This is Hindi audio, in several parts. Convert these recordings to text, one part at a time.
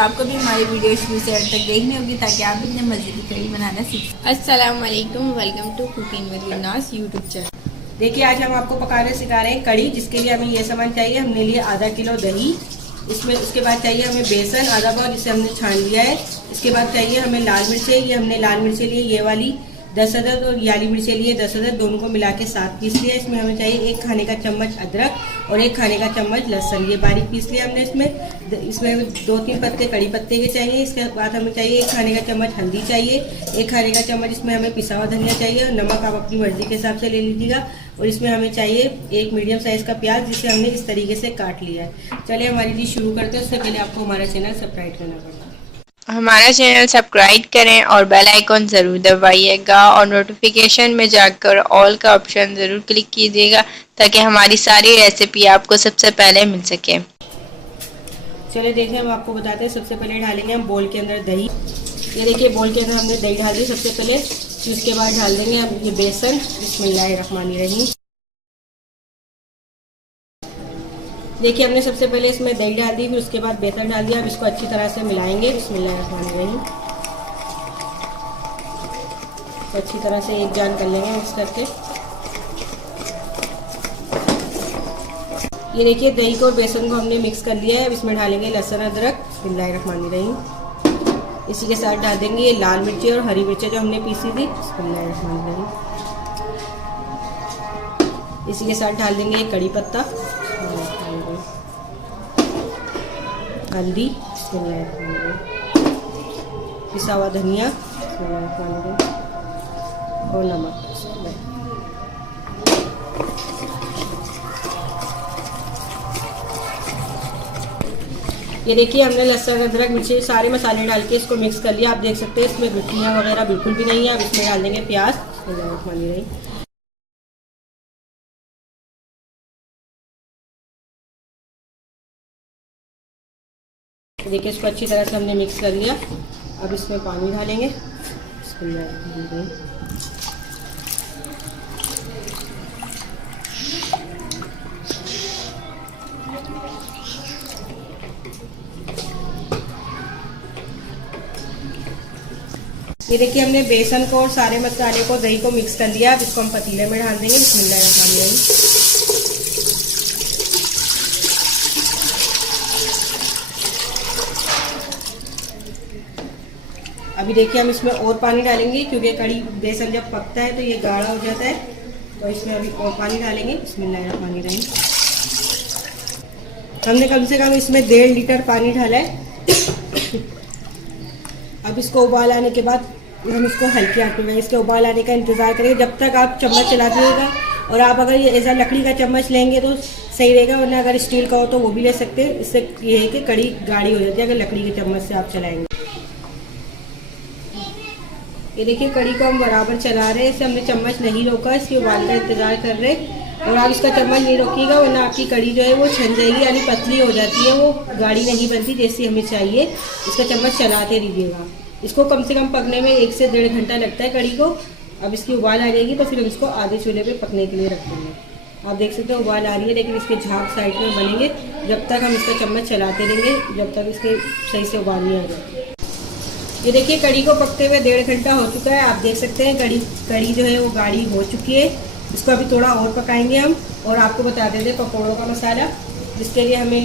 आपको भी हमारी वीडियो शुरू से अंत तक देखनी होगी ताकि आप भी अपने मज़े की कड़ी बनाना सीखें। अस्सलाम वालेकुम, वेलकम टू कुकिंग विद नाज यूट्यूब चैनल। देखिए आज हम आपको पकाने सिखा रहे हैं कड़ी, जिसके लिए हमें ये सामान चाहिए। हमने लिए आधा किलो दही, इसमें उसके बाद चाहिए हमें बेसन आधा पाव जिसे हमने छान लिया है। इसके बाद चाहिए हमें लाल मिर्चें, ये हमने लाल मिर्चें लिए ये वाली 10 अदद और याली मिर्चें लिए 10 अदद, दोनों को मिला के 7 पीस लिया। इसमें हमें चाहिए 1 खाने का चम्मच अदरक और 1 खाने का चम्मच लहसुन, ये बारीक पीस लिया हमने। इसमें 2-3 पत्ते कड़ी पत्ते के चाहिए। इसके बाद हमें चाहिए 1 खाने का चम्मच हल्दी चाहिए, 1 खाने का चम्मच इसमें हमें पिसा हुआ धनिया चाहिए और नमक आप अपनी मर्जी के हिसाब से ले लीजिएगा। और इसमें हमें चाहिए 1 मीडियम साइज़ का प्याज, जिसे हमने इस तरीके से काट लिया है। चलिए हमारी डिश शुरू करते हैं। उससे पहले आपको हमारा चैनल सब्सक्राइब करना पड़ेगा। हमारा चैनल सब्सक्राइब करें और बेल आइकॉन ज़रूर दबाइएगा और नोटिफिकेशन में जाकर ऑल का ऑप्शन ज़रूर क्लिक कीजिएगा ताकि हमारी सारी रेसिपी आपको सबसे पहले मिल सके। चलिए देखिए हम आपको बताते हैं। सबसे पहले डालेंगे हम बोल के अंदर दही। ये देखिए बोल के अंदर हमने दही डाल दी सबसे पहले। फिर उसके बाद डाल देंगे हम ये बेसन। बिस्मिल्लाहिर्रहमानिर्रहीम। देखिए हमने सबसे पहले इसमें दही डाल दी, फिर उसके बाद बेसन डाल दिया। अब इसको अच्छी तरह से मिलाएंगे। बिस्मिल्लाहिर्रहमानिर्रहीम। अच्छी तरह से एक जान कर लेंगे मिक्स करके। ये देखिए दही को और बेसन को हमने मिक्स कर लिया है। अब इसमें डालेंगे लहसुन अदरक। बिस्मिल्लाहिर्रहमानिर्रहीम। इसी के साथ डाल देंगे ये लाल मिर्ची और हरी मिर्ची जो हमने पीसी थी। बिस्मिल्लाहिर्रहमानिर्रहीम। इसी के साथ डाल देंगे ये कड़ी पत्ता, हल्दी, पिसा हुआ धनिया और नमक। ये देखिए हमने लहसुन अदरक मिर्ची सारे मसाले डाल के इसको मिक्स कर लिया। आप देख सकते हैं इसमें गुठलियाँ वगैरह बिल्कुल भी नहीं है। अब इसमें डाल देंगे प्याज। देखिए इसको अच्छी तरह से हमने मिक्स कर लिया। अब इसमें पानी डालेंगे। ये देखिए हमने बेसन को और सारे मसाले को दही को मिक्स कर लिया। अब इसको हम पतीले में डाल देंगे। बिस्मिल्लाहिर्रहमानिर्रहीम। अभी देखिए हम इसमें और पानी डालेंगे क्योंकि कड़ी बेसन जब पकता है तो ये गाढ़ा हो जाता है, तो इसमें अभी और पानी डालेंगे। बिस्मिल्लाहिर्रहमानिर्रहीम। हमने कम से कम इसमें 1.5 लीटर पानी डाला है। अब इसको उबाल आने के बाद हम इसको हल्की आंच में इसके उबाल आने का इंतज़ार करेंगे। जब तक आप चम्मच चला दीजिएगा, और आप अगर ये ऐसा लकड़ी का चम्मच लेंगे तो सही रहेगा, वरना अगर स्टील का हो तो वो भी ले सकते हैं। इससे ये है कि कड़ी गाढ़ी हो जाती है अगर लकड़ी के चम्मच से आप चलाएंगे। ये देखिए कड़ी को हम बराबर चला रहे हैं। इसे हमने चम्मच नहीं रोका, इसके उबाल का इंतज़ार कर रहे हैं। और आप इसका चम्मच नहीं रोकिएगा वरना आपकी कड़ी जो है वो छन जाएगी, यानी पतली हो जाती है, वो गाढ़ी नहीं बनती जैसी हमें चाहिए। इसका चम्मच चलाते रहिएगा। इसको कम से कम पकने में 1 से 1.5 घंटा लगता है कड़ी को। अब इसकी उबाल आ जाएगी तो फिर हम इसको आधे चूल्हे पे पकने के लिए रख देंगे। आप देख सकते हैं उबाल आ रही है, लेकिन इसके झाग साइड में बनेंगे जब तक हम इसका चम्मच चलाते रहेंगे, जब तक इसके सही से उबाल नहीं आ जाए। ये देखिए कड़ी को पकते हुए 1.5 घंटा हो चुका है। आप देख सकते हैं कड़ी जो है वो गाढ़ी हो चुकी है। इसको अभी थोड़ा और पकाएंगे हम। और आपको बता देते पकौड़ों का मसाला, जिसके लिए हमने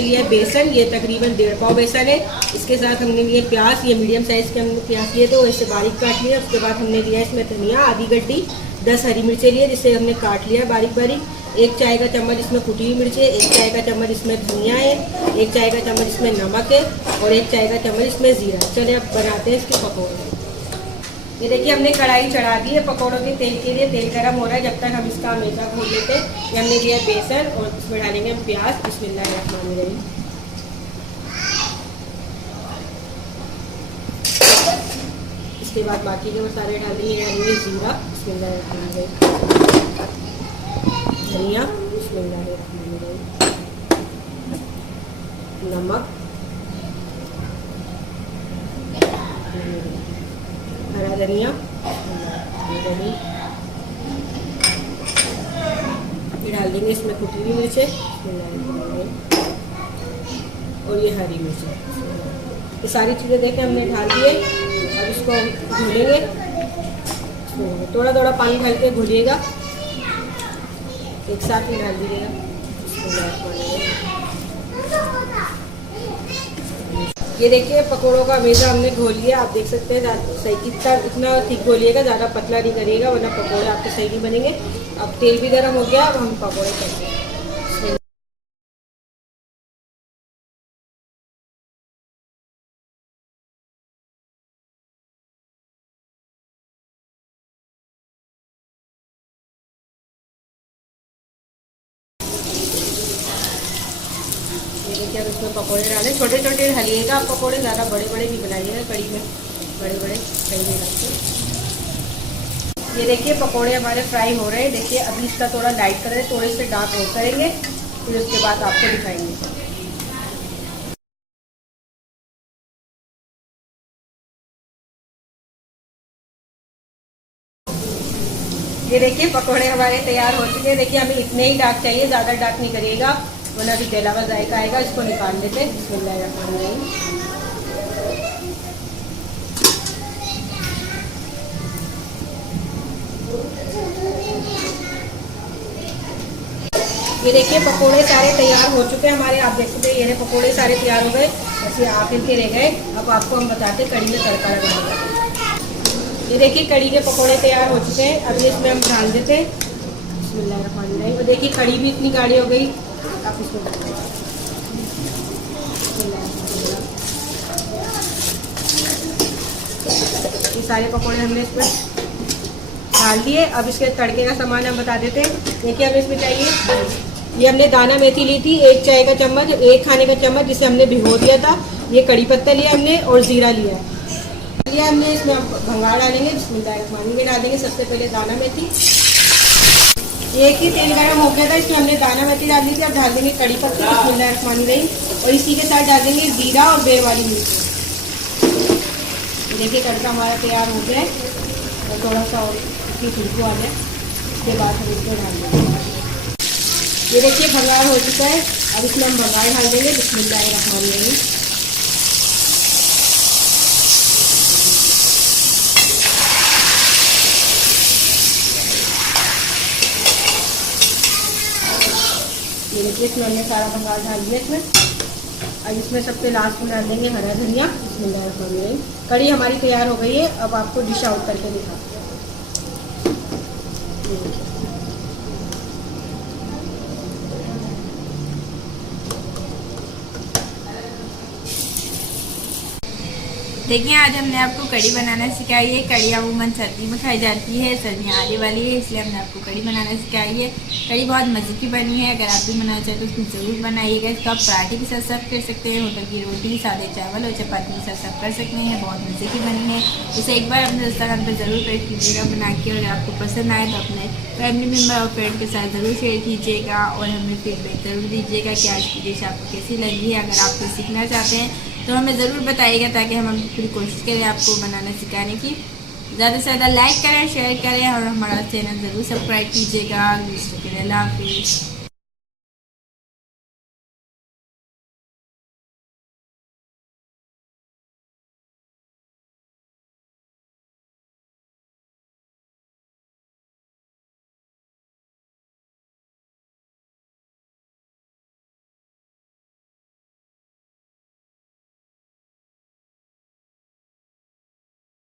लिया है बेसन। ये तकरीबन 1.5 पाव बेसन है। इसके साथ हमने लिए प्याज, ये मीडियम साइज़ के हमने प्याज लिए थे, वैसे बारीक काट लिया। उसके बाद हमने लिया इसमें धनिया आधी गड्डी, 10 हरी मिर्चें लिए जिसे हमने काट लिया बारीक बारीक। 1 चाय का चम्मच इसमें कुटी हुई मिर्ची है, 1 चाय का चम्मच इसमें धनिया है, 1 चाय का चम्मच इसमें नमक है और 1 चाय का चम्मच इसमें जीरा। चलिए अब बनाते हैं इसके पकौड़े। ये देखिए हमने कढ़ाई चढ़ा दी है पकौड़ों के तेल के लिए। तेल गर्म हो रहा है, जब तक हम इसका मेजा खोल लेते हैं। ये हमने लिया बेसन और इसमें डालेंगे हम प्याज। बिस्मिल्लाहिर्रहमानिर्रहीम। इसके बाद बाकी के मसाले डाल देंगे। डालेंगे जीरा। बिस्मिल्लाहिर्रहमानिर्रहीम। धनिया। बिस्मिल्लाहिर्रहमानिर्रहीम। नमक, हरा धनिया, फिर डाल देंगे इसमें कुटी हुई मिर्चें। और ये हरी मिर्च। ये सारी चीज़ें देखें हमने डाल दिए। अब इसको घोलेंगे, थोड़ा थोड़ा पानी डाल के घोलिएगा, एक साथ ही डाल दीजिएगा। ये देखिए पकौड़ों का बेजा हमने घोल लिया। आप देख सकते हैं सही कितना, इतना थिक घोलिएगा, ज़्यादा पतला नहीं करिएगा वरना पकौड़े आपके सही नहीं बनेंगे। अब तेल भी गर्म हो गया, अब हम पकौड़े करते हैं। ये देखिए अब इसमें पकौड़े डालें, छोटे छोटे डालिएगा आप पकौड़े, ज़्यादा बड़े बड़े भी बनाइएगा, कड़ी में बड़े बड़े सही नहीं लगते। ये देखिए पकोड़े हमारे फ्राई हो रहे हैं। देखिए अभी इसका थोड़ा लाइट कलर, थोड़े से डार्क रोस्ट करेंगे, फिर उसके बाद आपको दिखाएंगे। ये देखिए पकोड़े हमारे तैयार हो चुके हैं। देखिए हमें इतने ही डार्क चाहिए, ज़्यादा डार्क नहीं करिएगा वरना अभी जला हुआ जायका आएगा। इसको निकाल लेते हैं। बिस्मिल्लाहिर्रहमानिर्रहीम। ये देखिए पकोड़े सारे तैयार हो चुके हैं हमारे। आप देख सकते हैं ये पकोड़े सारे तैयार हो गए, बस ये आखिर के रह गए। अब आपको हम बताते हैं कड़ी में तड़का लगाना। ये देखिए कड़ी के पकोड़े तैयार हो चुके हैं। अब ये इसमें हम डाल देते हैं। बिस्मिल्लाहिर्रहमानिर्रहीम। और देखिए कड़ी भी इतनी गाढ़ी हो गई, आप इसमें ये सारे पकोड़े हमने इसमें डाल दिए। अब इसके तड़के का सामान हम बता देते हैं। देखिए हमें इसमें चाहिए, ये हमने दाना मेथी ली थी 1 चाय का चम्मच, 1 खाने का चम्मच जिसे हमने भिगो दिया था। ये कड़ी पत्ता लिया हमने और जीरा लिया हमने। इसमें हम भंगार डालेंगे, बिस्मिल्लाहिर्रहमानिर्रहीम डाल देंगे। सबसे पहले दाना मेथी, एक ही तेल गर्म हो गया था, इसमें हमने दाना मेथी डाल दी थी। अब डाल देंगे कड़ी पत्ता, बिस्मिल्लाहिर्रहमानिर्रहीम, और इसी के साथ डाल देंगे जीरा और बेर वाली मिर्च। देखिए तड़का हमारा तैयार हो गया है, और थोड़ा सा और इसकी खुशबू आ जाए उसके बाद हम इसमें डाल देंगे। ये देखिए भंगार हो चुका है। अब इसमें हम भंगार डाल देंगे, बिस्मिल्लाहिर्रहमानिर्रहीम। ये देखिए इसमें हमने सारा भंगार डाल दिया इसमें। अब इसमें सबसे लास्ट में डाल देंगे हरा धनिया, बिस्मिल्लाहिर्रहमानिर्रहीम। कड़ी हमारी तैयार हो गई है। अब आपको डिश आउट करके दिखाते हैं। देखिए आज हमने आपको कड़ी बनाना सिखाई है। कड़ी अमूमन सर्दी में खाई जाती है, सर्दियाँ आने वाली है इसलिए हमने आपको कड़ी बनाना सिखाई है। कड़ी बहुत मज़े की बनी है। अगर आप भी बनाना चाहें तो उसको ज़रूर बनाइएगा। इसको आप पराठे के साथ सर्व कर सकते हैं, होटल की रोटी, सादे चावल और चपाती के साथ सर्व कर सकते हैं। बहुत मज़े की बनी है। इसे एक बार अपने रेस्टोरेंट पर ज़रूर ट्राई कीजिएगा बना के, और आपको पसंद आए तो अपने फैमिली मेम्बर और फ्रेंड के साथ ज़रूर शेयर कीजिएगा और हमें फीडबैक ज़रूर दीजिएगा कि आज की डिश आपको कैसी लगी है। अगर आप कुछ सीखना चाहते हैं तो हमें ज़रूर बताइएगा ताकि हम पूरी कोशिश करें आपको बनाना सिखाने की। ज़्यादा से ज़्यादा लाइक करें, शेयर करें और हमारा चैनल ज़रूर सब्सक्राइब कीजिएगा। अल्लाह हाफिज़।